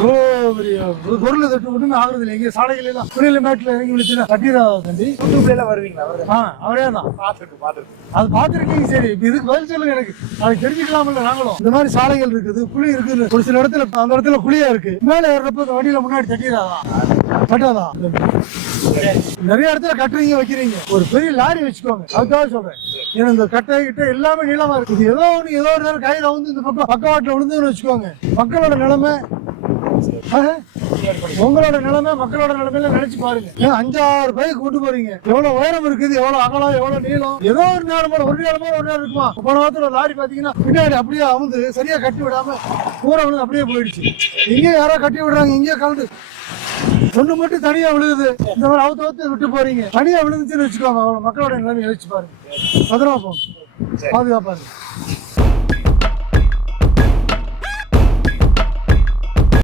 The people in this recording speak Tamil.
பொருள் தட்டு மட்டுமே ஆகுறது இல்லை. எங்க சாலைகள் எல்லாம் புரியல மேட்ல இறங்கி விழுச்சுன்னா கட்டிடாத தம்பி. வருவீங்களா? அவரே தான் அது பாத்துருக்கீங்க. சரி, இதுக்கு பதில் சொல்லுங்க. எனக்கு அது தெரிஞ்சுக்கலாம்ல. நாங்களும் இந்த மாதிரி சாலைகள் இருக்குது, குழி இருக்குது. ஒரு சில இடத்துல அந்த இடத்துல குழியா இருக்கு. மேல ஏறப்ப வண்டியில முன்னாடி தட்டிடாதான் கட்டாதான். நிறைய இடத்துல கட்டுறீங்க வைக்கிறீங்க. ஒரு பெரிய லாரி வச்சுக்கோங்க. அதுக்காக சொல்றேன். ஏன்னா இந்த கட்டை கிட்ட எல்லாமே நீளமா இருக்குது. ஏதோ ஒரு நேரம் கயிறு வந்து இந்த பக்கம் பக்கவாட்டில் விழுந்துன்னு வச்சுக்கோங்க. மக்களோட நிலைமை, உங்களோட நிலைமை, மக்களோட நிலைமையில நினைச்சு பாருங்க. 5-6 பைக் கொண்டு போறீங்க. எவ்வளவு உயரம் இருக்குது, எவ்வளவு அகலம், எவ்வளவு நீளம். ஏதோ ஒரு நேரம் இருக்குமா. போன வாரத்துல லாரி பாத்தீங்கன்னா பின்னாடி அப்படியே அமுந்து சரியா கட்டி விடாம பூரா விழுந்து அப்படியே போயிடுச்சு. இங்கே யாரோ கட்டி விடுறாங்க, இங்கே கலந்து ஒண்ணு மட்டும் தனியா விழுகுது. இந்த மாதிரி அவுத்து விட்டு போறீங்க. தனியா விழுந்துச்சுன்னு வச்சுக்கோங்க. மக்களோட நிலைமை யோசிச்சு பாருங்க. பத்திரமா போங்க, பாதுகாப்பாருங்க.